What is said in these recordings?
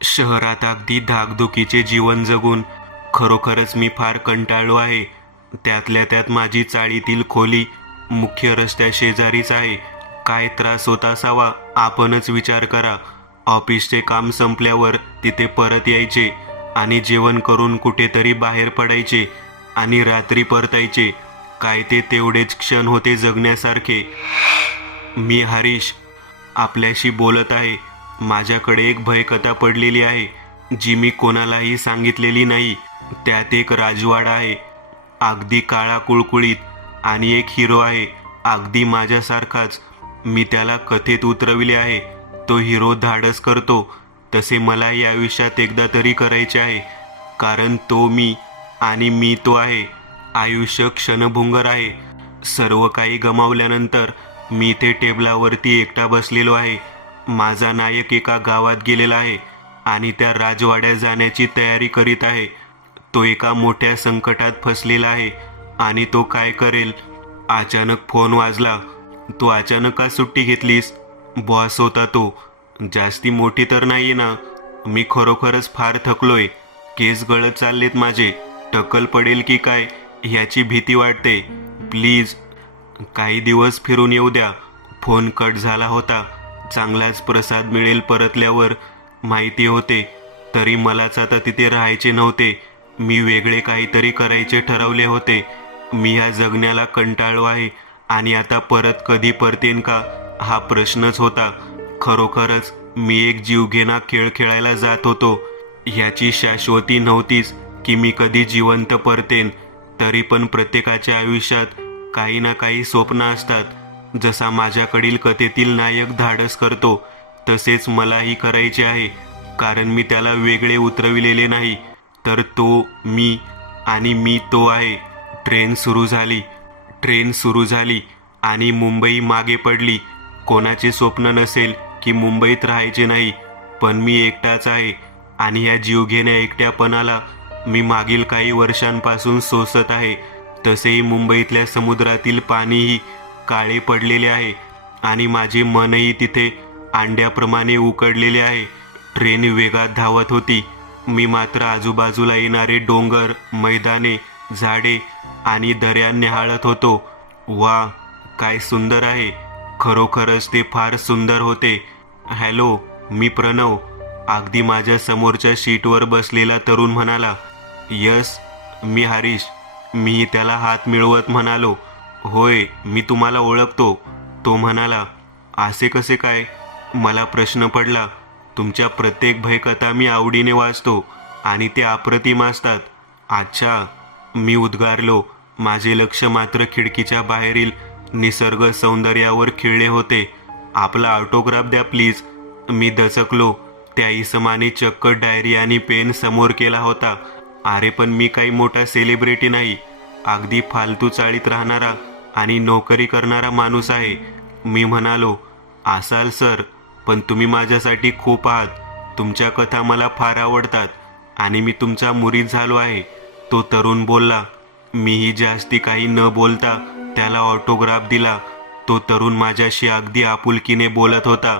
शहरात अगदी धाकधुकीचे जीवन जगून खरोखरच मी फार कंटाळलो आहे. त्यातल्या त्यात माझी चाळीतील खोली मुख्य रस्त्या शेजारीच आहे. काय त्रास होत असावा आपणच विचार करा. ऑफिसचे काम संपल्यावर तिथे परत यायचे आणि जेवण करून कुठेतरी बाहेर पडायचे आणि रात्री परतायचे. काय ते तेवढेच क्षण होते जगण्यासारखे. मी हरीश आपल्याशी बोलत आहे. माझ्याकडे एक भयकथा पडलेली आहे जी मी कोणालाही सांगितलेली नाही. त्यात एक राजवाडा आहे अगदी काळा कुळकुळीत आणि एक हिरो आहे अगदी माझ्यासारखाच. मी त्याला कथेत उतरविले आहे. तो हिरो धाडस करतो तसे मला या आयुष्यात एकदा तरी करायचे आहे, कारण तो मी आणि मी तो आहे. आयुष्य क्षणभंगुर आहे. सर्व काही गमावल्यानंतर मी ते टेबलावरती एकटा बसलेलो आहे. माझा नायक एका गावात गेलेला आहे आणि त्या राजवाड्यात जाण्याची तयारी करीत आहे. तो एका मोठ्या संकटात फसलेला आहे आणि तो काय करेल. अचानक फोन वाजला. तू अचानक का सुट्टी घेतलीस? बॉस होता तो. जास्ती मोठी तर नाही ना. मी खरोखरच फार थकलोय. केस गळत चाललेत माझे. टक्कल पडेल की काय ह्याची भीती वाटते. प्लीज काही दिवस फिरून येऊ द्या. फोन कट झाला होता. चांगलाच प्रसाद मिळेल परतल्यावर माहिती होते. तरी मलाच आता तिथे राहायचे नव्हते. मी वेगळे काहीतरी करायचे ठरवले होते. मी ह्या जगण्याला कंटाळलो आहे आणि आता परत कधी परतेन का हा प्रश्नच होता. खरोखरच मी एक जीवघेणा खेळ खेळायला जात होतो. ह्याची शाश्वती नव्हतीच की मी कधी जिवंत परतेन. तरी पण प्रत्येकाच्या आयुष्यात काही ना काही स्वप्न असतात. जसा माझ्याकडील कथेतील नायक धाडस करतो तसेच मलाही करायचे आहे, कारण मी त्याला वेगळे उतरविलेले नाही, तर तो मी आणि मी तो आहे. ट्रेन सुरू झाली आणि मुंबई मागे पडली. कोणाचे स्वप्न नसेल की मुंबईत राहायचे नाही, पण मी एकटाच आहे आणि ह्या जीवघेण्या एकट्यापणाला मी मागील काही वर्षांपासून सोसत आहे. तसेही मुंबईतल्या समुद्रातील पाणीही काळे पडलेले आहे आणि माझे मनही तिथे अंड्याप्रमाणे उकडलेले आहे. ट्रेन वेगात धावत होती. मी मात्र आजूबाजूला येणारे डोंगर, मैदाने, झाडे आणि दऱ्या न्याहाळत होतो. वा, काय सुंदर आहे. खरोखरच ते फार सुंदर होते. हॅलो, मी प्रणव. अगदी माझ्या समोरच्या सीटवर बसलेला तरुण म्हणाला. यस, मी हरीश. मी त्याला हात मिळवत म्हणालो. होय, मी तुम्हाला ओळखतो. तो म्हणाला. असे कसे काय? मला प्रश्न पडला. तुमच्या प्रत्येक भयकथा मी आवडीने वाचतो आणि ते अप्रतिम असतात. अच्छा, मी उद्गारलो. माझे लक्ष मात्र खिडकीच्या बाहेरील निसर्ग सौंदर्यावर खिळले होते. आपला ऑटोग्राफ द्या प्लीज. मी दचकलो. त्या इसमाने चक्क डायरी आणि पेन समोर केला होता. अरे पण मी काही मोठा सेलिब्रिटी नाही. अगदी फालतू चाळीत राहणारा आणि नोकरी करणारा माणूस आहे. मी म्हणालो. असाल सर, पण तुम्ही माझ्यासाठी खूप आहात. तुमच्या कथा मला फार आवडतात आणि मी तुमचा मुरीद झालो आहे. तो तरुण बोलला. मीही जास्ती काही न बोलता त्याला ऑटोग्राफ दिला. तो तरुण माझ्याशी अगदी आपुलकीने बोलत होता.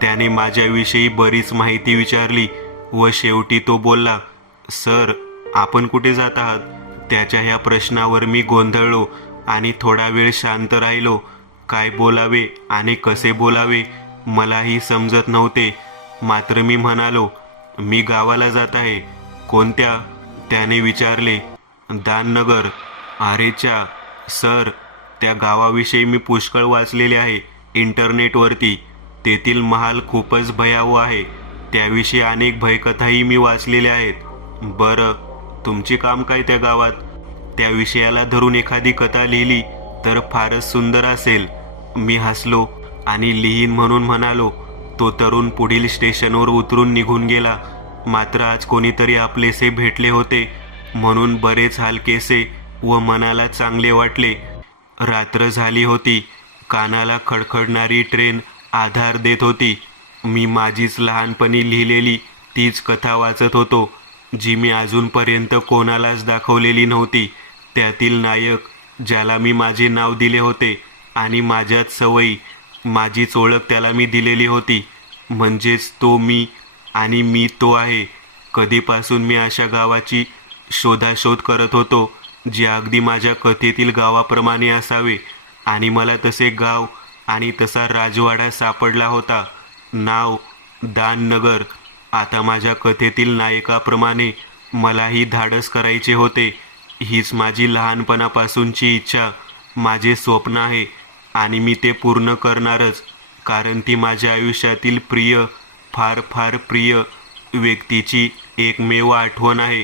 त्याने माझ्याविषयी बरीच माहिती विचारली व शेवटी तो बोलला. सर, आपण कुठे जात आहात? त्याच्या ह्या प्रश्नावर मी गोंधळलो आणि थोडा वेळ शांत राहिलो. काय बोलावे आणि कसे बोलावे मलाही समजत नव्हते. मात्र मी म्हणालो, मी गावाला जात आहे. कोणत्या? त्याने विचारले. दाननगर. अरे च्या सर, त्या गावाविषयी मी पुष्कळ वाचलेले आहे इंटरनेटवरती. तेथील महाल खूपच भयावह आहे. त्याविषयी अनेक भयकथाही मी वाचलेल्या आहेत. बरं, तुमचे काम काय त्या गावात? त्या विषयाला धरून एखादी कथा लिहिली तर फारच सुंदर असेल. मी हसलो आणि लिहीन म्हणून म्हणालो. तो तरुण पुढील स्टेशनवर उतरून निघून गेला. मात्र आज कोणीतरी आपलेसे भेटले होते म्हणून बरेच हलकेसे व मनाला चांगले वाटले. रात्र झाली होती. कानाला खडखडणारी ट्रेन आधार देत होती. मी माझीच लहानपणी लिहिलेली तीच कथा वाचत होतो, जी मी अजूनपर्यंत कोणालाच दाखवलेली नव्हती. त्यातील नायक, ज्याला मी माझे नाव दिले होते आणि माझ्याच सवयी, माझीच ओळख त्याला मी दिलेली होती, म्हणजेच तो मी आणि मी तो आहे. कधीपासून मी अशा गावाची शोधाशोध करत होतो जे अगदी माझ्या कथेतील गावाप्रमाणे असावे, आणि मला तसे गाव आणि तसा राजवाडा सापडला होता. नाव दाननगर. आता माझ्या कथेतील नायकाप्रमाणे मलाही धाडस करायचे होते. हीच माझी लहानपणापासूनची इच्छा, माझे स्वप्न आहे, आणि मी ते पूर्ण करणारच, कारण ती माझ्या आयुष्यातील प्रिय, फार फार प्रिय व्यक्तीची एकमेव आठवण आहे.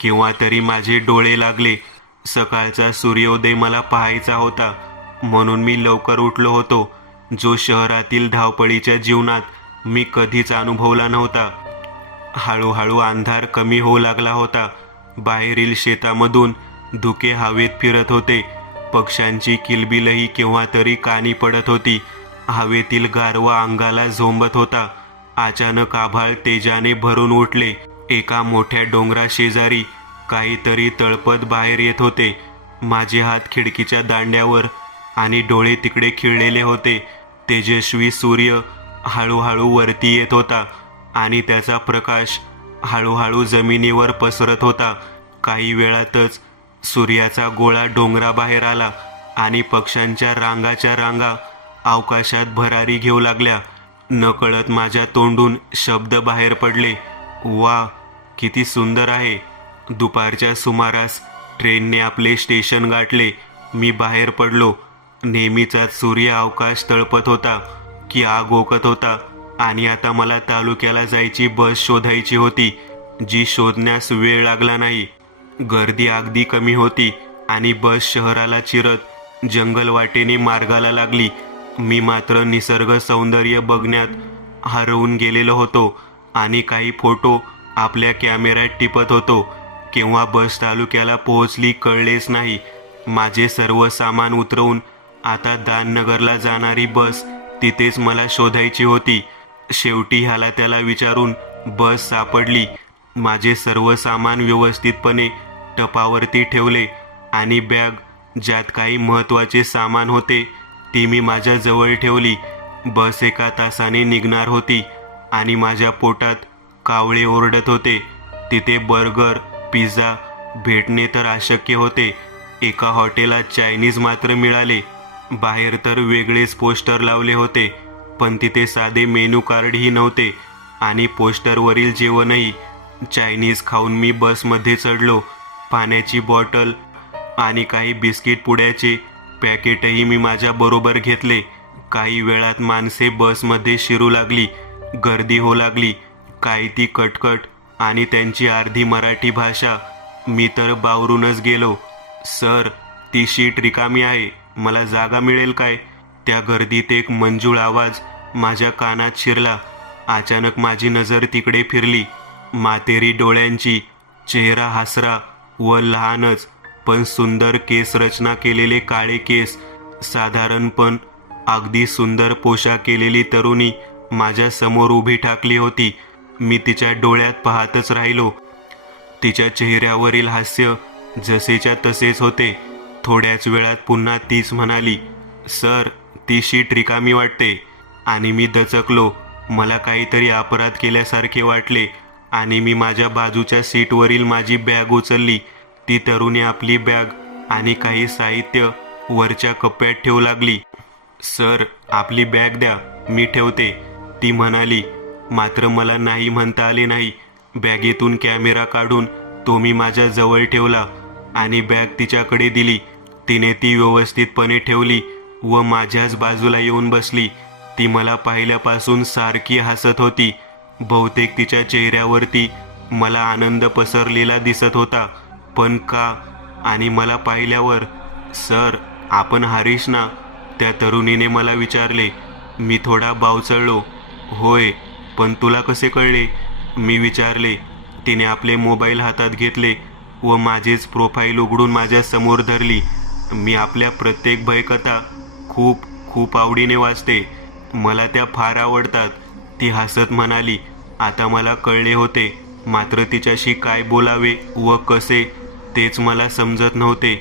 केव्हा तरी माझे डोळे लागले. सकाळचा सूर्योदय मला पाहायचा होता, म्हणून मी लवकर उठलो होतो, जो शहरातील धावपळीच्या जीवनात मी कधीच अनुभवला नव्हता. हळूहळू अंधार कमी होऊ लागला होता. बाहेरील शेतामधून धुके हवेत फिरत होते. पक्ष्यांची किलबिलही केव्हा तरी कानी पडत होती. हवेतील गारवा अंगाला झोंबत होता. अचानक आभाळ तेजाने भरून उठले. एका मोठ्या डोंगराशेजारी काहीतरी तळपत बाहेर येत होते. माझे हात खिडकीच्या दांड्यावर आणि डोळे तिकडे खिळलेले होते. तेजस्वी सूर्य हळूहळू वरती येत होता आणि त्याचा प्रकाश हळूहळू जमिनीवर पसरत होता. काही वेळातच सूर्याचा गोळा डोंगराबाहेर आला आणि पक्ष्यांच्या रांगाच्या रांगा अवकाशात भरारी घेऊ लागल्या. नकळत माझ्या तोंडून शब्द बाहेर पडले, वा, किती सुंदर आहे. दुपारच्या सुमारास ट्रेनने आपले स्टेशन गाठले. मी बाहेर पडलो. नेहमीचाच सूर्य अवकाश तळपत होता की आग ओकत होता, आणि आता मला तालुक्याला जायची बस शोधायची होती, जी शोधण्यास वेळ लागला नाही. गर्दी अगदी कमी होती आणि बस शहराला चिरत जंगल वाटेने मार्गाला लागली. मी मात्र निसर्ग सौंदर्य बघण्यात हरवून गेलेलो होतो आणि काही फोटो आपल्या कॅमेऱ्यात टिपत होतो. केव्हा बस तालुक्याला पोहोचली कळलेच नाही. माझे सर्व सामान उतरवून आता दाननगरला जाणारी बस तिथेच मला शोधायची होती. शेवटी ह्याला त्याला विचारून बस सापडली. माझे सर्व सामान व्यवस्थितपणे टपावरती ठेवले आणि बॅग, ज्यात काही महत्त्वाचे सामान होते, ती मी माझ्या जवळ ठेवली. बस 1 तासाने निघणार होती आणि माझ्या पोटात कावळे ओरडत होते. तिथे बर्गर, पिझ्झा भेटणे तर अशक्य होते. एका हॉटेलात चायनीज मात्र मिळाले. बाहेर तर वेगळेच पोस्टर लावले होते, पण तिथे साधे मेनू कार्डही नव्हते आणि पोस्टरवरील जेवणही. चायनीज खाऊन मी बसमध्ये चढलो. पाण्याची बॉटल आणि काही बिस्किट पुड्याचे पॅकेटही मी माझ्या बरोबर घेतले. काही वेळात माणसे बसमध्ये शिरू लागली. गर्दी होऊ लागली. काही ती कटकट आणि त्यांची अर्धी मराठी भाषा. मी तर बावरूनच गेलो. सर, ती शीट रिकामी आहे, मला जागा मिळेल काय? त्या गर्दीत एक मंजूळ आवाज माझ्या कानात शिरला. अचानक माझी नजर तिकडे फिरली. मातेरी डोळ्यांची, चेहरा हसरा व लहानच पण सुंदर केसरचना केलेले काळे केस, साधारण पण अगदी सुंदर पोशाख केलेली तरुणी माझ्या समोर उभी ठाकली होती. मी तिच्या डोळ्यात पाहतच राहिलो. तिच्या चेहऱ्यावरील हास्य जसेच्या तसेच होते. थोड्याच वेळात पुन्हा तीच म्हणाली, सर, ती शीट रिकामी वाटते. आणि मी दचकलो. मला काहीतरी अपराध केल्यासारखे वाटले आणि मी माझ्या बाजूच्या सीटवरील माझी बॅग उचलली. ती तरुणी आपली बॅग आणि काही साहित्य वरच्या कप्प्यात ठेवू लागली. सर, आपली बॅग द्या, मी ठेवते, ती म्हणाली. मात्र मला नाही म्हणता आले नाही. बॅगेतून कॅमेरा काढून तो मी माझ्या जवळ ठेवला आणि बॅग तिच्याकडे दिली. तिने ती व्यवस्थितपणे ठेवली व माझ्याच बाजूला येऊन बसली. ती मला पाहिल्यापासून सारखी हसत होती. बहुतेक तिच्या चेहऱ्यावरती मला आनंद पसरलेला दिसत होता. पण का? आणि मला पाहिल्यावर, सर, आपण हरीश ना? त्या तरुणीने मला विचारले. मी थोडा बावचळलो. होय, पण तुला कसे कळले? मी विचारले. तिने आपले मोबाईल हातात घेतले व माझेच प्रोफाईल उघडून माझ्या समोर धरली. मी आपल्या प्रत्येक भयकथा खूप खूप आवडीने वाचते, मला त्या फार आवडतात, ती हसत म्हणाली. आता मला कळले होते, मात्र तिच्याशी काय बोलावे व कसे तेच मला समजत नव्हते.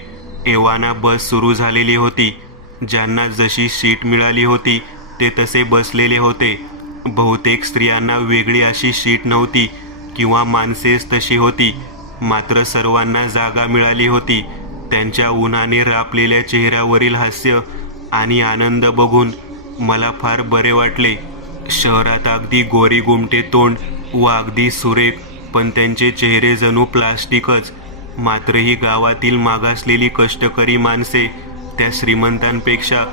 एव्हाना बस सुरू झालेली होती. ज्यांना जशी सीट मिळाली होती ते तसे बसलेले होते. बहुतेक स्त्रियांना वेगळी अशी शीट नव्हती किंवा माणसेच तशी होती, मात्र सर्वांना जागा मिळाली होती. त्यांच्या उन्हाने रापलेल्या चेहऱ्यावरील हास्य आणि आनंद बघून मला फार बरे वाटले. शहरात अगदी गोरी गुमटे तोंड व अगदी सुरेख, पण त्यांचे चेहरे जणू प्लास्टिकच. मात्र ही गावातील मागासलेली कष्टकरी माणसे त्या श्रीमंतांपेक्षा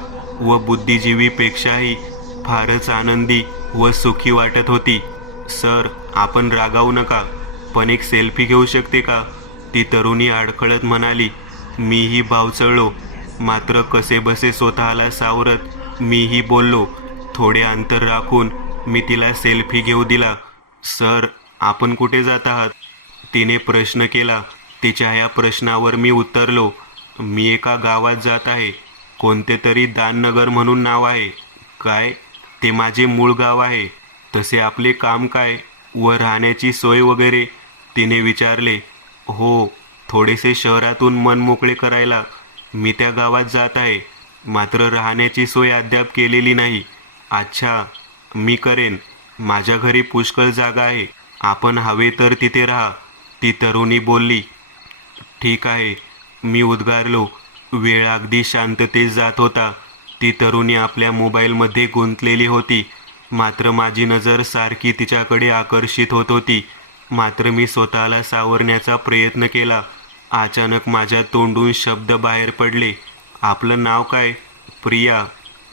व बुद्धिजीवीपेक्षाही फारच आनंदी व सुखी वाटत होती. सर, आपण रागावू नका, पण एक सेल्फी घेऊ शकते का? ती तरुणी अडखळत म्हणाली. मीही भावचळलो, मात्र कसेबसे स्वतःला सावरत मीही बोललो. थोडे अंतर राखून मी तिला सेल्फी घेऊ दिला. सर, आपण कुठे जात आहात? तिने प्रश्न केला. तिच्या या प्रश्नावर मी उत्तरलो, मी एका गावात जात आहे. कोणते तरी दाननगर म्हणून नाव आहे. काय? ते माझे मूळ गाव आहे. तसे आपले काम काय व राहण्याची सोय वगैरे? तिने विचारले. हो, थोडेसे शहरातून मन मोकळे करायला मी त्या गावात जात आहे, मात्र राहण्याची सोय अद्याप केलेली नाही. अच्छा, मी करेन. माझ्या घरी पुष्कळ जागा आहे, आपण हवे तर तिथे राहा, ती तरुणी बोलली. ठीक आहे, मी उद्गारलो. वेळ अगदी शांततेत जात होता. ती तरुणी आपल्या मोबाईलमध्ये गुंतलेली होती, मात्र माझी नजर सारखी तिच्याकडे आकर्षित होत होती. मात्र मी स्वतःला सावरण्याचा प्रयत्न केला. अचानक माझ्या तोंडून शब्द बाहेर पडले. आपलं नाव काय? प्रिया.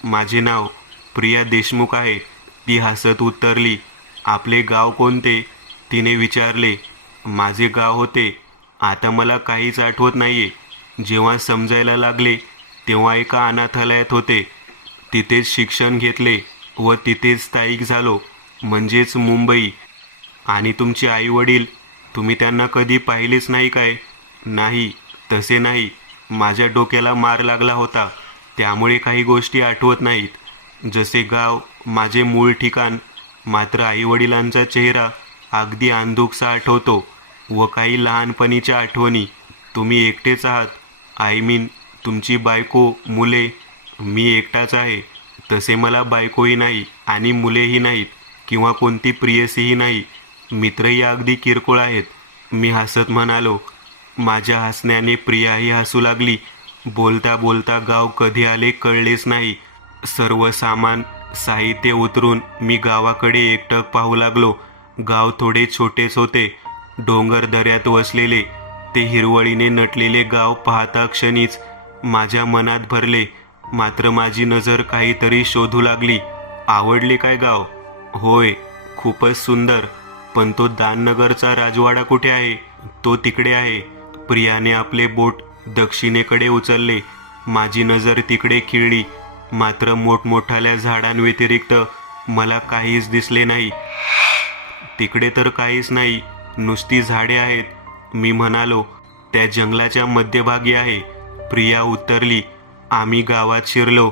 माझे नाव प्रिया देशमुख आहे, ती हसत उत्तरली. आपले गाव कोणते? तिने विचारले. माझे गाव होते, आता मला काहीच आठवत नाहीये. जेव्हा समजायला लागले तेव्हा एका अनाथालयात होते. तिथेच शिक्षण घेतले व तिथेच स्थायिक झालो, म्हणजेच मुंबई. आणि तुमचे आई वडील, तुम्ही त्यांना कधी पाहिलेच नाही काय? नाही, तसे नाही. माझ्या डोक्याला मार लागला होता, त्यामुळे काही गोष्टी आठवत नाहीत. जसे गाव, माझे मूळ ठिकाण. मात्र आईवडिलांचा चेहरा अगदी अंधुकसा आठवतो व काही लहानपणीच्या आठवणी. तुम्ही एकटेच आहात? आय मीन, तुमची बायको, मुले? मी एकटाच आहे. तसे मला बायकोही नाही आणि मुलेही नाहीत किंवा कोणती प्रियसीही नाही. मित्रही अगदी किरकोळ आहेत, मी हसत म्हणालो. माझ्या हसण्याने प्रियाही हसू लागली. बोलता बोलता गाव कधी आले कळलेच नाही. सर्व सामान, साहित्य उतरून मी गावाकडे एकटक पाहू लागलो. गाव थोडे छोटेच होते, डोंगर दऱ्यात वसलेले. ते हिरवळीने नटलेले गाव पाहता क्षणीच माझ्या मनात भरले. मात्र माझी नजर काहीतरी शोधू लागली. आवडले काय गाव? होय, खूपच सुंदर. पण तो दाननगरचा राजवाडा कुठे आहे? तो तिकडे आहे. प्रियाने आपले बोट दक्षिणेकडे उचलले. माझी नजर तिकडे खिळली, मात्र मोठमोठाल्या झाडांव्यतिरिक्त मला काहीच दिसले नाही. तिकडे तर काहीच नाही, नुसती झाडे आहेत, मी म्हणालो. त्या जंगलाच्या मध्यभागी आहे, प्रिया उत्तरली. आम्ही गावात शिरलो.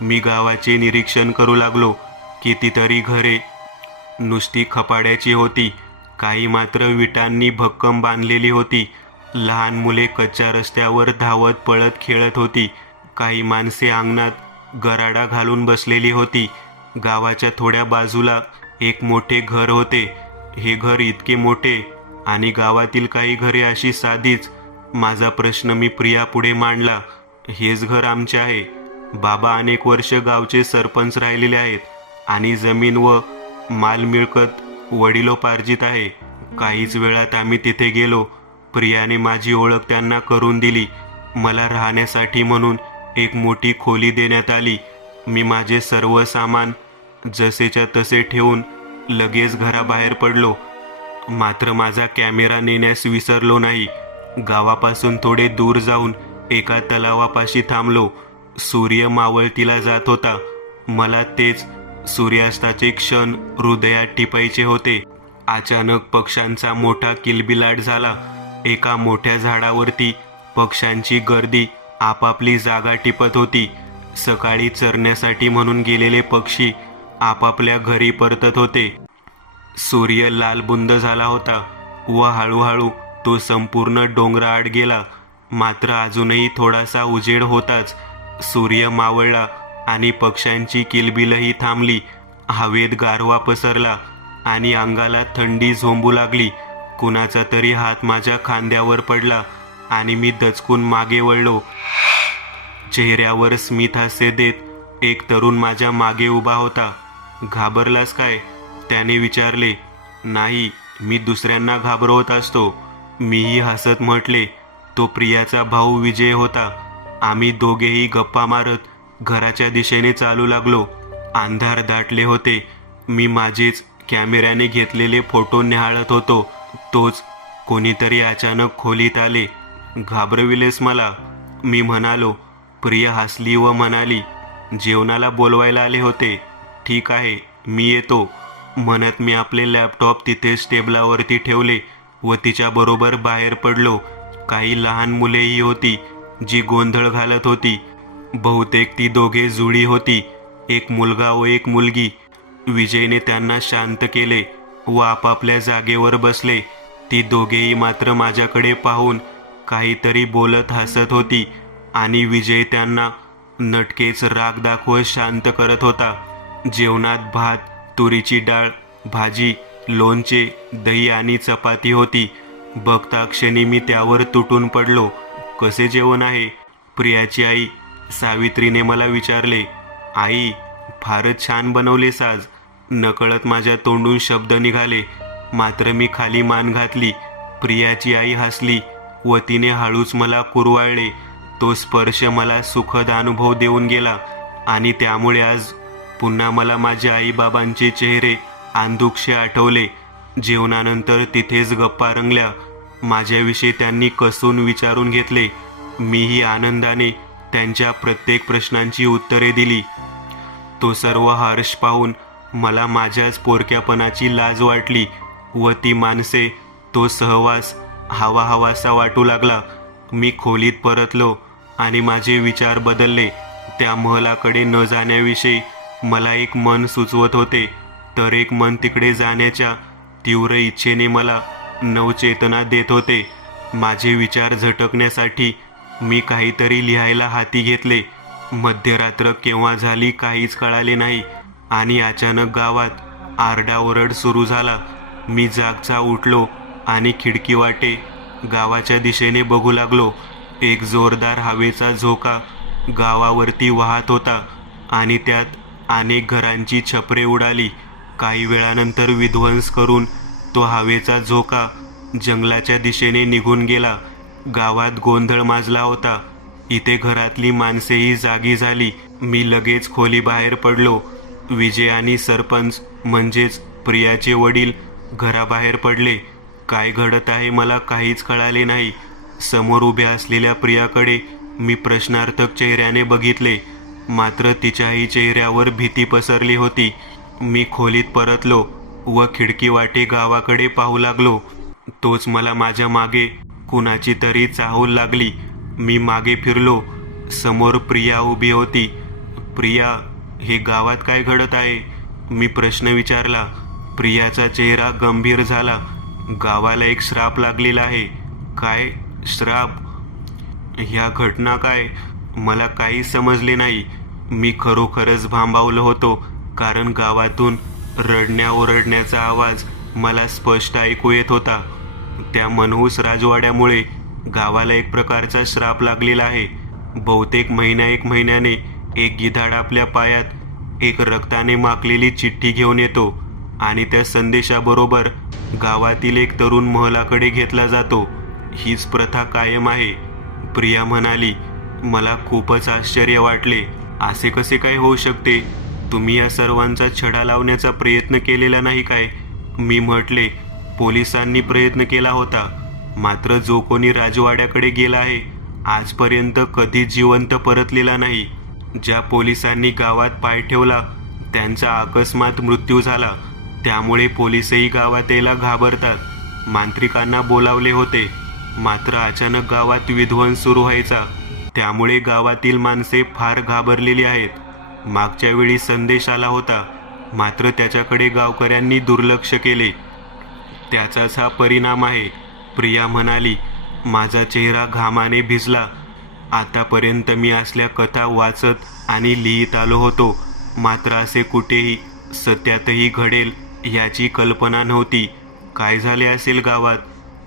मी गावाचे निरीक्षण करू लागलो. कितीतरी घरे नुसती खपाड्याची होती, काही मात्र विटांनी भक्कम बांधलेली होती. लहान मुले कच्च्या रस्त्यावर धावत पळत खेळत होती. काही माणसे अंगणात गराडा घालून बसलेली होती. गावाच्या थोड्या बाजूला एक मोठे घर होते. हे घर इतके मोठे आणि गावातील काही घरे अशी साधीच? माझा प्रश्न मी प्रिया पुढे मांडला. हेच घर आमचे आहे. बाबा अनेक वर्ष गावचे सरपंच राहिलेले आहेत आणि जमीन व माल मिळकत वडिलोपार्जित आहे. काहीच वेळात आम्ही तिथे गेलो. प्रियाने माझी ओळख त्यांना करून दिली. मला राहण्यासाठी म्हणून एक मोठी खोली देण्यात आली. मी माझे सर्व सामान जसेच्या तसे ठेवून लगेच घराबाहेर पडलो. मात्र माझा कॅमेरा नेण्यास विसरलो नाही. गावापासून थोडे दूर जाऊन एका तलावापाशी थांबलो. सूर्य मावळतीला जात होता. मला तेच सूर्यास्ताचे क्षण हृदयात टिपायचे होते. अचानक पक्ष्यांचा मोठा किलबिलाट झाला. एका मोठ्या झाडावरती पक्ष्यांची गर्दी आपापली जागा टिपत होती. सकाळी चरण्यासाठी म्हणून गेलेले पक्षी आपापल्या घरी परतत होते. सूर्य लालबुंद झाला होता व हळूहळू तो संपूर्ण डोंगराआड गेला. मात्र अजूनही थोडासा उजेड होताच सूर्य मावळला आणि पक्ष्यांची किलबिलही थांबली. हवेत गारवा पसरला आणि अंगाला थंडी झोंबू लागली. कुणाचा तरी हात माझ्या खांद्यावर पडला आणि मी दचकून मागे वळलो. चेहऱ्यावर स्मित हास्य देत एक तरुण माझ्या मागे उभा होता. घाबरलास काय? त्याने विचारले. नाही, मी दुसऱ्यांना घाबरवत असतो, मीही हसत म्हटले. तो प्रियाचा भाऊ विजय होता. आम्ही दोघेही गप्पा मारत घराच्या दिशेने चालू लागलो. अंधार दाटले होते. मी माझेच कॅमेऱ्याने घेतलेले फोटो निहाळत होतो. तोच कोणीतरी अचानक खोलीत आले. घाबरविलेस मला, मी म्हणालो. प्रिया हसली व म्हणाली, जेवणाला बोलवायला आले होते. ठीक आहे, मी येतो म्हणत मी आपले लॅपटॉप तिथेच टेबलावरती ठेवले व तिच्याबरोबर बाहेर पडलो. काही लहान मुलेही होती जी गोंधळ घालत होती. बहुतेक ती दोघे जुळी होती, एक मुलगा व एक मुलगी. विजयने त्यांना शांत केले व आपापल्या जागेवर बसले. ती दोघेही मात्र माझ्याकडे पाहून काहीतरी बोलत हसत होती आणि विजय त्यांना नटकेच राग दाखवत शांत करत होता. जेवणात भात, तुरीची डाळ, भाजी, लोणचे, दही आणि चपाती होती. बघता क्षणी मी त्यावर तुटून पडलो. कसे जेवण आहे? प्रियाची आई सावित्रीने मला विचारले. आई, फारच छान बनवलेस आज. नकळत माझ्या तोंडून शब्द निघाले, मात्र मी खाली मान घातली. प्रियाची आई हसली व तिने हळूच मला कुरवाळले. तो स्पर्श मला सुखद अनुभव देऊन गेला आणि त्यामुळे आज पुन्हा मला माझ्या आईबाबांचे चेहरे अंधुकसे आठवले. जेवणानंतर तिथेच गप्पा रंगल्या. माझ्याविषयी त्यांनी कसून विचारून घेतले. मीही आनंदाने त्यांच्या प्रत्येक प्रश्नांची उत्तरे दिली. तो सर्व हर्ष पाहून मला माझ्याच पोरक्यापणाची लाज वाटली व ती माणसे, तो सहवास हवाहवासा वाटू लागला. मी खोलीत परतलो आणि माझे विचार बदलले. त्या महलाकडे न जाण्याविषयी मला एक मन सुचवत होते, तर एक मन तिकडे जाण्याच्या तीव्र इच्छेने मला नवचेतना देत होते. माझे विचार झटकण्यासाठी मी काहीतरी लिहायला हाती घेतले. मध्यरात्र केव्हा झाली काहीच कळाले नाही आणि अचानक गावात आरडाओरड सुरू झाला. मी जागचा उठलो आणि खिडकी वाटे गावाच्या दिशेने बघू लागलो. एक जोरदार हवेचा झोका गावावरती वाहत होता आणि त्यात अनेक घरांची छपरे उडाली. काही वेळानंतर विध्वंस करून तो हवेचा झोका जंगलाच्या दिशेने निघून गेला. गावात गोंधळ माजला होता. इथे घरातली माणसेही जागी झाली. मी लगेच खोलीबाहेर पडलो. विजय आणि सरपंच म्हणजेच प्रियाचे वडील घराबाहेर पडले. काय घडत आहे मला काहीच कळाले नाही. समोर उभ्या असलेल्या प्रियाकडे मी प्रश्नार्थक चेहऱ्याने बघितले, मात्र तिच्याही चेहऱ्यावर भीती पसरली होती. मी खोलीत परतलो व खिडकी वाटे गावाकडे पाहू लागलो. तोच मला माझ्या मागे कुणाची तरी चाहूल लागली. मी मागे फिरलो. समोर प्रिया उभी होती. प्रिया, हे गावात काय घडत आहे? मी प्रश्न विचारला. प्रियाचा चेहरा गंभीर झाला. गावाला एक श्राप लागलेला आहे. काय श्राप? ह्या घटना काय? मला काही समजले नाही. मी खरोखरच भांबावलो होतो, कारण गावातून रडण्या-ओरडण्याचा आवाज मला स्पष्ट ऐकू येत होता. त्या मनहूस राजवाड्यामुळे गावाला एक प्रकारचा श्राप लागलेला आहे. बहुतेक महिन्याने एक गिधाड आपल्या पायात एक रक्ताने माखलेली चिठ्ठी घेऊन येतो आणि त्या संदेशाबरोबर गावातील एक तरुण महलाकडे घेतला जातो. हीच प्रथा कायम आहे, प्रिया म्हणाली. मला खूपच आश्चर्य वाटले. असे कसे काय होऊ शकते? तुम्ही या सर्वांचा छडा लावण्याचा प्रयत्न केलेला नाही काय? मी म्हटले. पोलिसांनी प्रयत्न केला होता, मात्र जो कोणी राजवाड्याकडे गेला आहे आजपर्यंत कधीच जिवंत परतलेला नाही. ज्या पोलिसांनी गावात पाय ठेवला त्यांचा अकस्मात मृत्यू झाला. त्यामुळे पोलिसही गावात यायला घाबरतात. मांत्रिकांना बोलावले होते, मात्र अचानक गावात विध्वंस सुरू व्हायचा. त्यामुळे गावातील माणसे फार घाबरलेली आहेत. मागच्या वेळी संदेश आला होता, मात्र त्याच्याकडे गावकऱ्यांनी दुर्लक्ष केले. त्याचाच हा परिणाम आहे, प्रिया म्हणाली. माझा चेहरा घामाने भिजला. आतापर्यंत मी असल्या कथा वाचत आणि लिहित आलो होतो, मात्र असे कुठेही सत्यातही घडेल याची कल्पना नव्हती. काय झाले असेल गावात?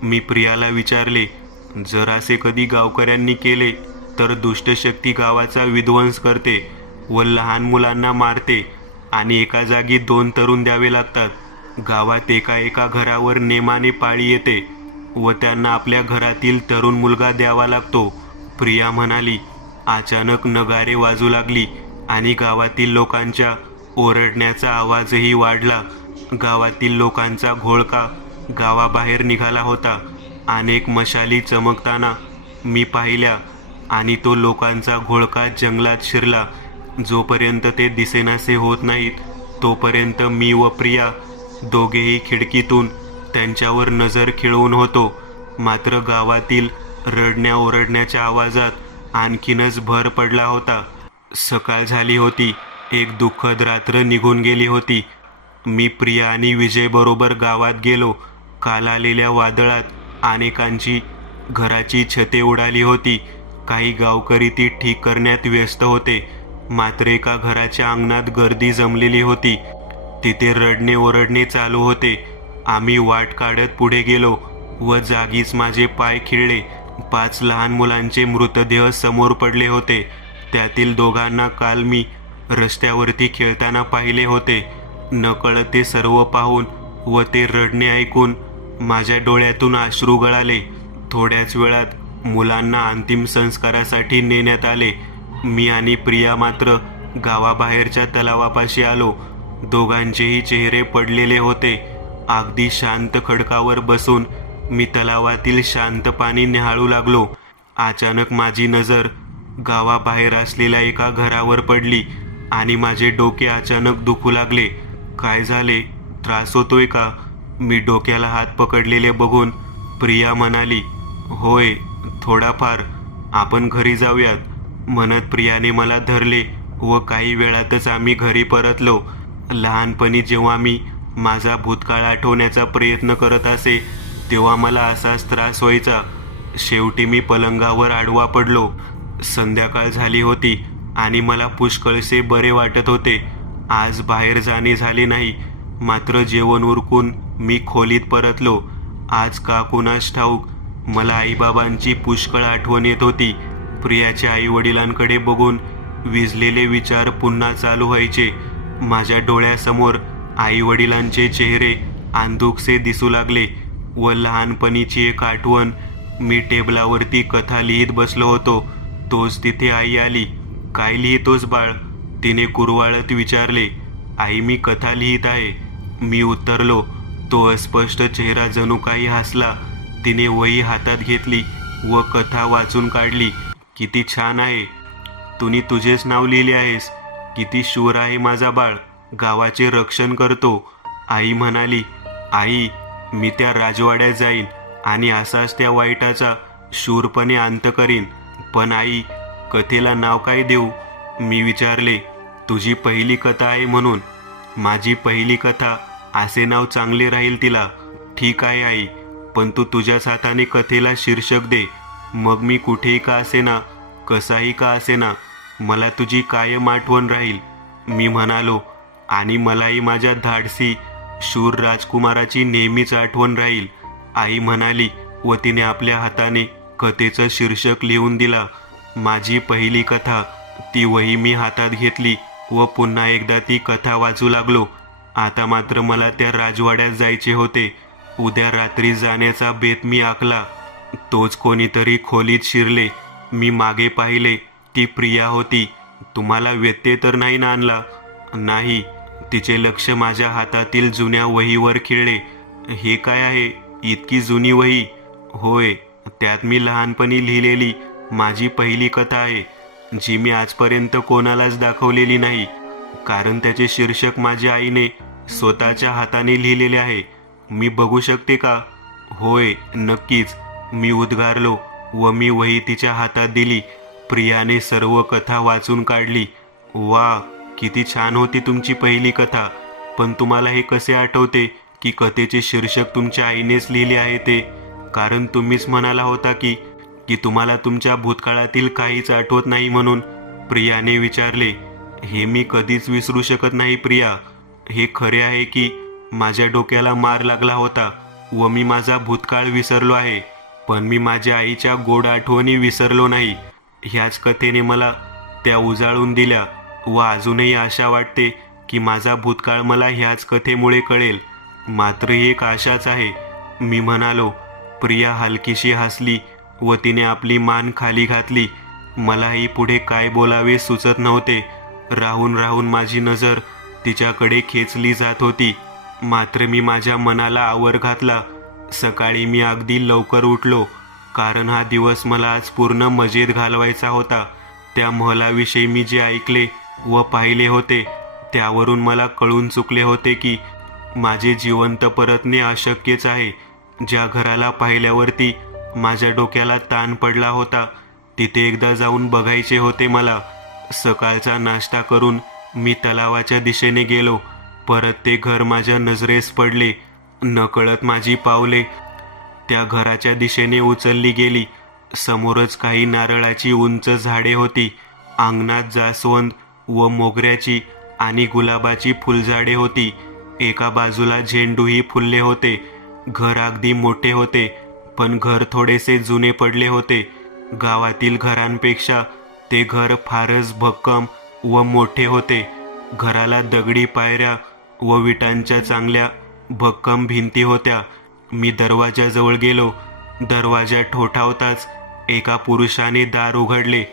मी प्रियाला विचारले. जर असे कधी गावकऱ्यांनी केले तर दुष्टशक्ती गावाचा विध्वंस करते व लहान मुलांना मारते आणि एका जागी 2 तरुण द्यावे लागतात. गावात एका एका घरावर नेमाने पाळी येते व त्यांना आपल्या घरातील तरुण मुलगा द्यावा लागतो, प्रिया म्हणाली. अचानक नगारे वाजू लागली आणि गावातील लोकांच्या ओरडण्याचा आवाजही वाढला. गावातील लोकांचा घोळका गावाबाहेर निघाला होता. अनेक मशाली चमकताना मी पाहिल्या आणि तो लोकांचा घोळका जंगलात शिरला. जोपर्यंत ते दिसेनासे होत नाहीत तोपर्यंत मी व प्रिया दोघेही खिडकीतून त्यांच्यावर नजर खिळवून होतो. मात्र गावातील रडण्या ओरडण्याच्या आवाजात आणखीनच भर पडला होता. सकाळ झाली होती. एक दुःखद रात्र निघून गेली होती. मी प्रिया आणि विजयबरोबर गावात गेलो. काल आलेल्या वादळात अनेकांची घराची छते उडाली होती. काही गावकरी ती ठीक करण्यात व्यस्त होते. मात्र एका घराच्या अंगणात गर्दी जमलेली होती. तिथे रडणे ओरडणे चालू होते. आम्ही वाट काढत पुढे गेलो व जागीच माझे पाय खिळले. 5 लहान मुलांचे मृतदेह समोर पडले होते. त्यातील दोघांना काल मी रस्त्यावरती खेळताना पाहिले होते. नकळत ते सर्व पाहून व ते रडणे ऐकून माझ्या डोळ्यातून अश्रू गळाले. थोड्याच वेळात मुलांना अंतिम संस्कारासाठी नेण्यात आले. मी आणि प्रिया मात्र गावाबाहेरच्या तलावापाशी आलो. दोघांचेही चेहरे पडलेले होते. अगदी शांत खडकावर बसून मी तलावातील शांत पाणी न्याहाळू लागलो. अचानक माझी नजर गावाबाहेर असलेल्या एका घरावर पडली आणि माझे डोके अचानक दुखू लागले. काय झाले? त्रास होतोय का? मी डोक्याला हात पकडलेले बघून प्रिया म्हणाली, होय, थोडाफार. आपण घरी जाऊयात, म्हणत प्रियाने मला धरले व काही वेळातच आम्ही घरी परतलो. लहानपणी जेव्हा मी माझा भूतकाळ आठवण्याचा प्रयत्न करत असे तेव्हा मला असाच त्रास व्हायचा. शेवटी मी पलंगावर आडवा पडलो. संध्याकाळ झाली होती आणि मला पुष्कळसे बरे वाटत होते. आज बाहेर जाणे झाले नाही. मात्र जेवण उरकून मी खोलीत परतलो. आज का कुणास ठाऊक मला आईबाबांची पुष्कळ आठवण येत होती. प्रियाच्या आईवडिलांकडे बघून विझलेले विचार पुन्हा चालू व्हायचे. माझ्या डोळ्यासमोर आईवडिलांचे चेहरे अंधुकसे दिसू लागले व लहानपणीची एक आठवण. मी टेबलावरती कथा लिहित बसलो होतो. तोच तिथे आई आली. काय लिहितोस बाळ? तिने कुरवाळत विचारले. आई, मी कथा लिहित आहे, मी उत्तरलो. तो अस्पष्ट चेहरा जणू काही हसला. तिने वही हातात घेतली व कथा वाचून काढली. किती छान आहे. तुम्ही तुझेच नाव लिहिले आहेस. किती शूर आहे माझा बाळ, गावाचे रक्षण करतो. आई म्हणाली. आई, मी त्या राजवाड्यात जाईन आणि असाच त्या वाईटाचा शूरपणे अंत करीन. पण आई, कथेला नाव काय देऊ? मी विचारले. तुझी पहिली कथा आहे म्हणून. माझी पहिली कथा असे नाव चांगले राहील तिला. ठीक आहे आई, पण तू तुझ्याच हाताने कथेला शीर्षक दे. मग मी कुठेही का असेना, कसाही का असेना, मला तुझी कायम आठवण राहील, मी म्हणालो. आणि मलाही माझ्या धाडसी शूर राजकुमाराची नेहमीच आठवण राहील, आई म्हणाली व तिने आपल्या हाताने कथेचं शीर्षक लिहून दिला. माझी पहिली कथा. ती वही मी हातात घेतली व पुन्हा एकदा ती कथा वाचू लागलो. आता मात्र मला त्या राजवाड्यात जायचे होते. उद्या रात्री जाण्याचा बेत मी आखला. तोच कोणीतरी खोलीत शिरले. मी मागे पाहिले. ती प्रिया होती. तुम्हाला व्यत्यय तर नाही ना आणला? नाही. तिचे लक्ष माझ्या हातातील जुन्या वहीवर खिळले. हे काय आहे? इतकी जुनी वही? होय, त्यात मी लहानपणी लिहिलेली माझी पहिली कथा आहे, जी मी आजपर्यंत कोणालाच दाखवलेली नाही, कारण त्याचे शीर्षक माझ्या आईने स्वतःच्या हाताने लिहिलेले आहे. मी बघू शकते का? होय, नक्कीच, मी उद्गारलो व मी वही तिच्या हातात दिली. प्रियाने सर्व कथा वाचून काढली. वा, किती छान होती तुमची पहिली कथा. पण तुम्हाला हे कसे आठवते की कथेचे शीर्षक तुमच्या आईनेच लिहिले आहे ते? कारण तुम्हीच म्हणाला होता की तुम्हाला तुमच्या भूतकाळातील काहीच आठवत नाही म्हणून. प्रियाने विचारले. हे मी कधीच विसरू शकत नाही प्रिया. हे खरे आहे की माझ्या डोक्याला मार लागला होता व मी माझा भूतकाळ विसरलो आहे, पण मी माझ्या आईच्या गोड आठवणी विसरलो नाही. ह्याच कथेने मला त्या उजाळून दिल्या व अजूनही आशा वाटते की माझा भूतकाळ मला ह्याच कथेमुळे कळेल. मात्र एक आशाच आहे, मी म्हणालो. प्रिया हलकीशी हसली व तिने आपली मान खाली घातली. मलाही पुढे काय बोलावे सुचत नव्हते. राहून राहून माझी नजर तिच्याकडे खेचली जात होती. मात्र मी माझ्या मनाला आवर घातला. सकाळी मी अगदी लवकर उठलो, कारण हा दिवस मला आज पूर्ण मजेत घालवायचा होता. त्या महलाविषयी मी जे ऐकले व पाहिले होते त्यावरून मला कळून चुकले होते की माझे जिवंत परतणे अशक्यच आहे. ज्या घराला पाहिल्यावरती माझ्या डोक्याला ताण पडला होता तिथे एकदा जाऊन बघायचे होते मला. सकाळचा नाश्ता करून मी तलावाच्या दिशेने गेलो. परत ते घर माझ्या नजरेस पडले. नकळत माझी पावले त्या घराच्या दिशेने उचलली गेली. समोरच काही नारळाची उंच झाडे होती. अंगणात जास्वंद व मोगऱ्याची आणि गुलाबाची फुलझाडे होती. एका बाजूला झेंडूही फुलले होते. घर अगदी मोठे होते, पण घर थोडेसे जुने पडले होते. गावातील घरांपेक्षा ते घर फारच भक्कम व मोठे होते. घराला दगडी पायऱ्या व विटांच्या चांगल्या भक्कम भिंती होत्या. मी दरवाजाजवळ गेलो. दरवाजा ठोठावताच एका पुरुषाने दार उघडले.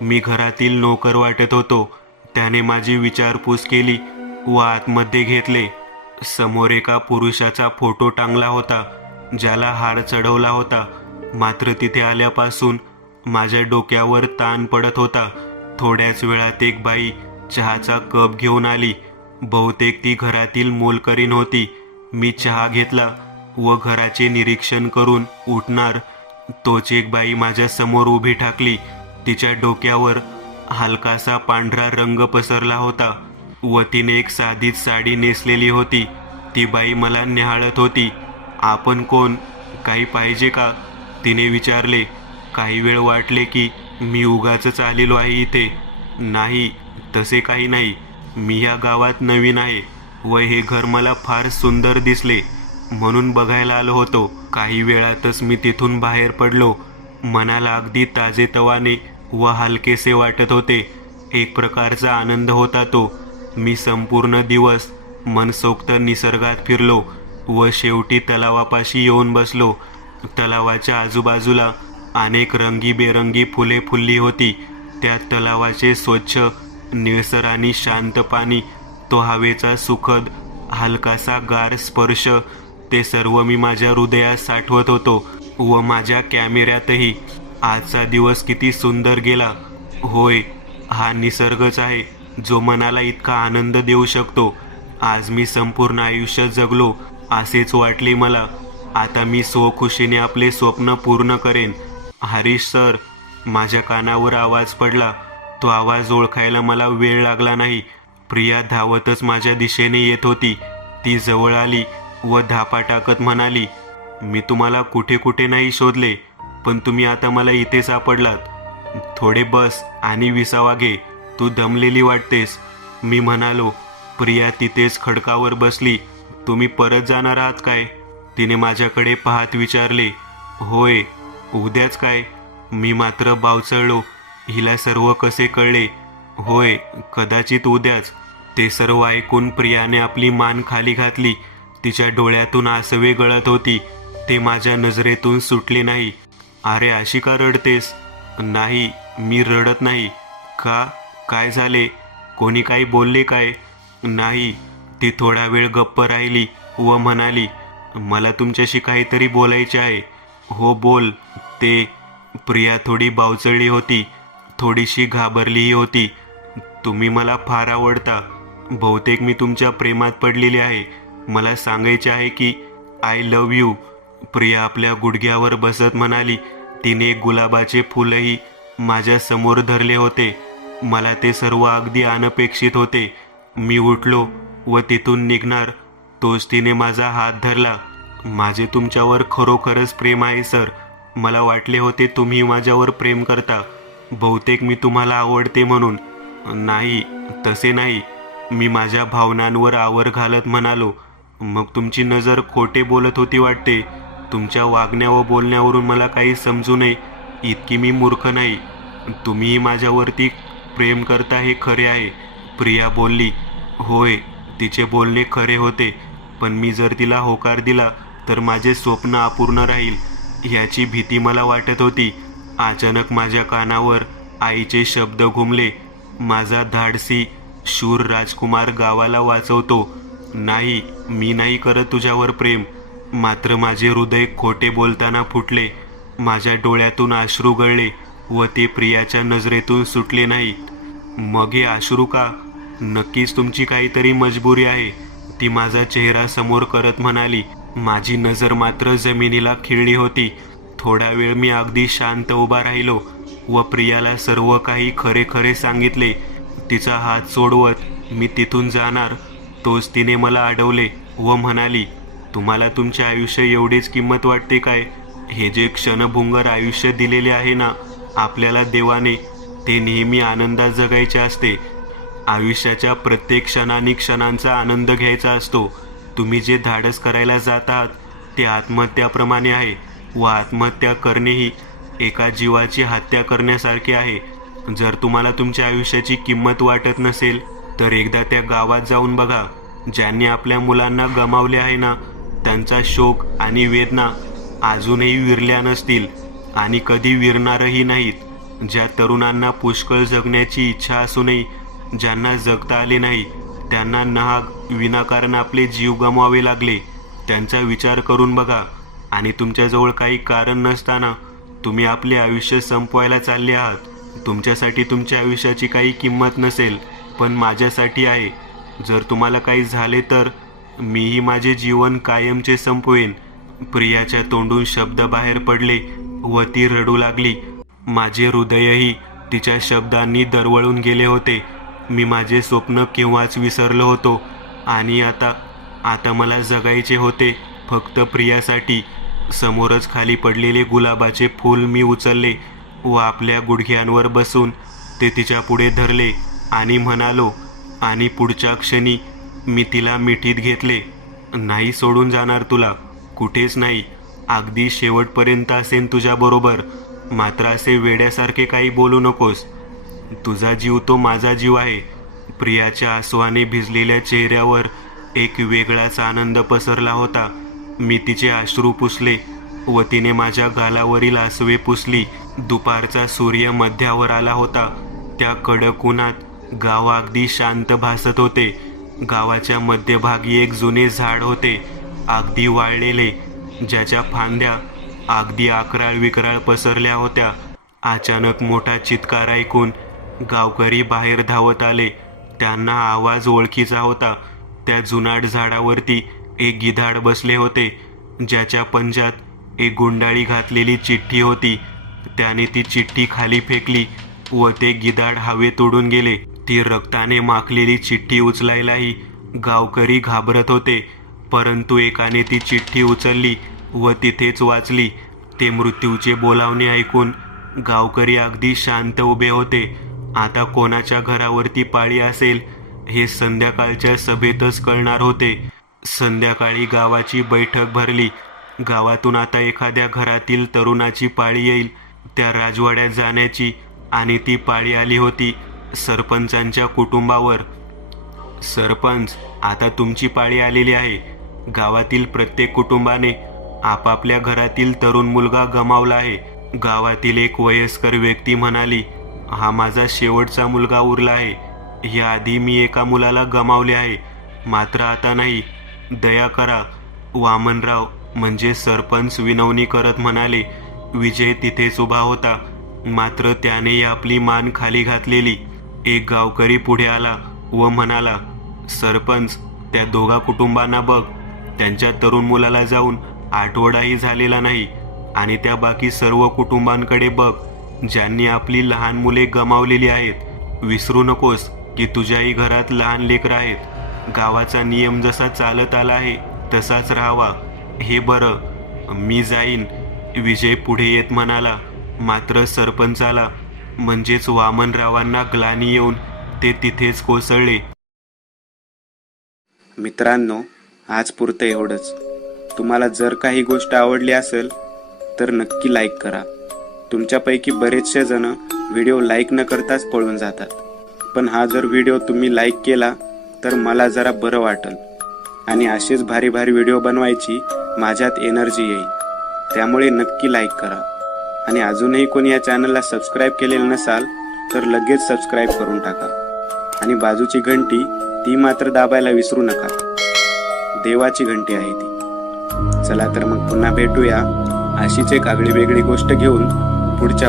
मी घरातील नोकर वाटत होतो. त्याने माझी विचारपूस केली व आतमध्ये घेतले. समोर एका पुरुषाचा फोटो टांगला होता, ज्याला हार चढवला होता. मात्र तिथे आल्यापासून माझ्या डोक्यावर ताण पडत होता. थोड्याच वेळात एक बाई चहाचा कप घेऊन आली. बहुतेक ती घरातील मोलकरीण होती. मी चहा घेतला व घराचे निरीक्षण करून उठणार तोच एक बाई माझ्या समोर उभी ठाकली. तिच्या डोक्यावर हलकासा पांढरा रंग पसरला होता व तिने एक साधीच साडी नेसलेली होती. ती बाई मला निहाळत होती. आपण कोण? काही पाहिजे का? तिने विचारले. काही वेळ वाटले की मी उगाचच आलेलो आहे इथे. नाही, तसे काही नाही. मी या गावात नवीन आहे व हे घर मला फार सुंदर दिसले म्हणून बघायला आलो होतो. काही वेळातच मी तिथून बाहेर पडलो. मनाला अगदी ताजेतवाने व हलकेसे वाटत होते. एक प्रकारचा आनंद होता तो. मी संपूर्ण दिवस मनसोक्त निसर्गात फिरलो व शेवटी तलावापाशी येऊन बसलो. तलावाच्या आजूबाजूला अनेक रंगीबेरंगी फुले फुलली होती. त्या तलावाचे स्वच्छ निळसर आणि शांत पाणी, तो हवेचा सुखद हलकासा गार स्पर्श, ते सर्व मी माझ्या हृदयात साठवत होतो व माझ्या कॅमेऱ्यातही. आजचा दिवस किती सुंदर गेला. होय, हा निसर्गच आहे जो मनाला इतका आनंद देऊ शकतो. आज मी संपूर्ण आयुष्य जगलो असेच वाटले मला. आता मी स्वखुशीने आपले स्वप्न पूर्ण करेन. हरीश सर, माझ्या कानावर आवाज पडला. तो आवाज ओळखायला मला वेळ लागला नाही. प्रिया धावतच माझ्या दिशेने येत होती. ती जवळ आली व धापा टाकत म्हणाली, मी तुम्हाला कुठे कुठे नाही शोधले, पण तुम्ही आता मला इथे सापडलात. थोडे बस आणि विसावा घे, तू दमलेली वाटतेस. मी म्हणालो. प्रिया तिथेच खडकावर बसली. तुम्ही परत जाणार आहात काय? तिने माझ्याकडे पाहत विचारले. होय. उद्याच काय? मी मात्र बावचळलो. हिला सर्व कसे कळले? होय, कदाचित उद्याच. ते सर्व ऐकून प्रियाने आपली मान खाली घातली. तिच्या डोळ्यातून आसवे गळत होती. ते माझ्या नजरेतून सुटले नाही. अरे, अशी का रडतेस? नाही, मी रडत नाही. का? काय झाले? कोणी काही बोलले काय? नाही. ती थोडा वेळ गप्प राहिली व म्हणाली, मला तुमच्याशी काहीतरी बोलायचे आहे. हो, बोल. ते. प्रिया थोडी बावचळली होती, थोडीशी घाबरलीही होती. तुम्ही मला फार आवडता. बहुतेक मी तुमच्या प्रेमात पडलेली आहे. मला सांगायचे आहे की आय लव्ह यू. प्रिया आपल्या गुडघ्यावर बसत म्हणाली. तिने एक गुलाबाचे फुलही माझ्या समोर धरले होते. मला ते सर्व अगदी अनपेक्षित होते. मी उठलो व तिथून निघणार तोच तिने माझा हात धरला. माझे तुमच्यावर खरोखरच प्रेम आहे सर. मला वाटले होते तुम्ही माझ्यावर प्रेम करता. बहुतेक मी तुम्हाला आवडते म्हणून. नाही, तसे नाही. मी माझ्या भावनांवर आवर घालत म्हणालो, मग तुमची नजर खोटे बोलत होती वाटते. तुमच्या वागण्या व बोलण्यावरून मला काही समजू नये इतकी मी मूर्ख नाही. तुम्हीही माझ्यावरती प्रेम करता हे खरे आहे. प्रिया बोलली. होय, तिचे बोलणे खरे होते, पण मी जर तिला होकार दिला तर माझे स्वप्न अपूर्ण राहील ह्याची भीती मला वाटत होती. अचानक माझ्या कानावर आईचे शब्द घुमले. माझा धाडसी शूर राजकुमार गावाला वाचवतो. नाही, मी नाही करत तुझ्यावर प्रेम. मात्र माझे हृदय खोटे बोलताना फुटले. माझ्या डोळ्यातून अश्रू गळले व ते प्रियाच्या नजरेतून सुटले नाहीत. मग हे अश्रू का? नक्कीच तुमची काहीतरी मजबुरी आहे, ती माझा चेहरा समोर करत म्हणाली. माझी नजर मात्र जमिनीला खिळली होती. थोडा वेळ मी अगदी शांत उभा राहिलो व प्रियाला सर्व काही खरे खरे सांगितले. तिचा हात सोडवत मी तिथून जाणार तोच तिने मला अडवले व म्हणाली, तुम्हाला तुमचे आयुष्य एवढीच किंमत वाटते काय? हे जे क्षणभंगुर आयुष्य दिलेले आहे ना आपल्याला देवाने, ते नेहमी आनंदात जगायचे असते. आयुष्याच्या प्रत्येक क्षणाने क्षणांचा आनंद घ्यायचा असतो. तुम्ही जे धाडस करायला जात आहात ते आत्महत्याप्रमाणे आहे व आत्महत्या करणेही एका जीवाची हत्या करण्यासारखे आहे. जर तुम्हाला तुमच्या आयुष्याची किंमत वाटत नसेल तर एकदा त्या गावात जाऊन बघा. ज्यांनी आपल्या मुलांना गमावले आहे ना, त्यांचा शोक आणि वेदना अजूनही विरल्या नसतील आणि कधी विरणारही नाहीत. ज्या तरुणांना पुष्कळ जगण्याची इच्छा असूनही ज्यांना जगता आले नाही, त्यांना नाहक विनाकारण आपले जीव गमवावे लागले, त्यांचा विचार करून बघा. आणि तुमच्याजवळ काही कारण नसताना तुम्ही आपले आयुष्य संपवायला चालले आहात. तुमच्यासाठी तुमच्या आयुष्याची काही किंमत नसेल, पण माझ्यासाठी आहे. जर तुम्हाला काही झाले तर मीही माझे जीवन कायमचे संपवेन. प्रियाच्या तोंडून शब्द बाहेर पडले व ती रडू लागली. माझे हृदयही तिच्या शब्दांनी दरवळून गेले होते. मी माझे स्वप्न केव्हाच विसरलो होतो आणि आता मला जगायचे होते फक्त प्रियासाठी. समोरच खाली पडलेले गुलाबाचे फूल मी उचलले व आपल्या गुडघ्यांवर बसून ते तिच्या पुढे धरले आणि म्हणालो, आणि पुढच्या क्षणी मी तिला मिठीत घेतले. नाही सोडून जाणार तुला, कुठेच नाही. अगदी शेवटपर्यंत असेन तुझ्याबरोबर. मात्र असे वेड्यासारखे काही बोलू नकोस. तुझा जीव तो माझा जीव आहे. प्रियाच्या आसुवाने भिजलेल्या चेहऱ्यावर एक वेगळाच आनंद पसरला होता. मी तिचे अश्रू पुसले व तिने माझ्या गालावरील आसवे पुसली. दुपारचा सूर्य मध्यावर आला होता. त्या कडक उन्हात गाव अगदी शांत भासत होते. गावाच्या मध्यभागी एक जुने झाड होते, अगदी वाळलेले, ज्याच्या फांद्या अगदी अकराळ विकराळ पसरल्या होत्या. अचानक मोठा चित्कार ऐकून गावकरी बाहेर धावत आले. त्यांना आवाज ओळखीचा होता. त्या जुनाट झाडावरती एक गिधाड बसले होते, ज्याच्या पंजात एक गुंडाळी घातलेली चिठ्ठी होती. त्याने ती चिठ्ठी खाली फेकली व ते गिधाड हवेत उडून गेले. ती रक्ताने माखलेली चिठ्ठी उचलायलाही गावकरी घाबरत होते, परंतु एकाने ती चिठ्ठी उचलली व तिथेच वाचली. ते मृत्यूचे बोलावणे ऐकून गावकरी अगदी शांत उभे होते. आता कोणाच्या घरावरती पाळी असेल हे संध्याकाळच्या सभेतच कळणार होते. संध्याकाळी गावाची बैठक भरली. गावातून आता एखाद्या घरातील तरुणाची पाळी येईल त्या राजवाड्यात जाण्याची, आणि ती पाळी आली होती सरपंचांच्या कुटुंबावर. सरपंच, आता तुमची पाळी आलेली आहे. गावातील प्रत्येक कुटुंबाने आपापल्या घरातील तरुण मुलगा गमावला आहे. गावातील एक वयस्कर व्यक्ती म्हणाली, हा माझा शेवटचा मुलगा उरला आहे. याआधी मी एका मुलाला गमावले आहे, मात्र आता नाही. दया करा. वामनराव म्हणजे सरपंच विनवणी करत म्हणाले. विजय तिथेच उभा होता, मात्र त्याने आपली मान खाली घातलेली. एक गावकरी पुढे आला व म्हणाला, सरपंच, त्या दोघा कुटुंबांना बघ. त्यांच्या तरुण मुलाला जाऊन आठवडाही झालेला नाही. आणि त्या बाकी सर्व कुटुंबांकडे बघ, ज्यांनी आपली लहान मुले गमावलेली आहेत. विसरू नकोस की तुझ्याही घरात लहान लेकरं आहेत. गावाचा नियम जसा चालत आला आहे तसाच राहावा. हे बरं, मी जाईन. विजय पुढे येत म्हणाला. मात्र सरपंचाला म्हणजेच वामनरावांना ग्लानी येऊन ते तिथेच कोसळले. मित्रांनो, आज पुरतं एवढंच. तुम्हाला जर काही गोष्ट आवडली असेल तर नक्की लाईक करा. तुमच्यापैकी बरेचसे जण व्हिडिओ लाईक न करताच पळून जातात, पण हा जर व्हिडिओ तुम्ही लाईक केला तर मला जरा बरं वाटेल आणि असेच भारी भारी व्हिडिओ बनवायची माझ्यात एनर्जी येईल. त्यामुळे नक्की लाईक करा. आणि अजूनही कोणी या चॅनलला सबस्क्राईब केलेलं नसाल तर लगेच सबस्क्राईब करून टाका. आणि बाजूची घंटी ती मात्र दाबायला विसरू नका. देवाची घंटी आहे ती. चला तर मग पुन्हा भेटूया अशीच एक आगळी वेगळी गोष्ट घेऊन पुढच्या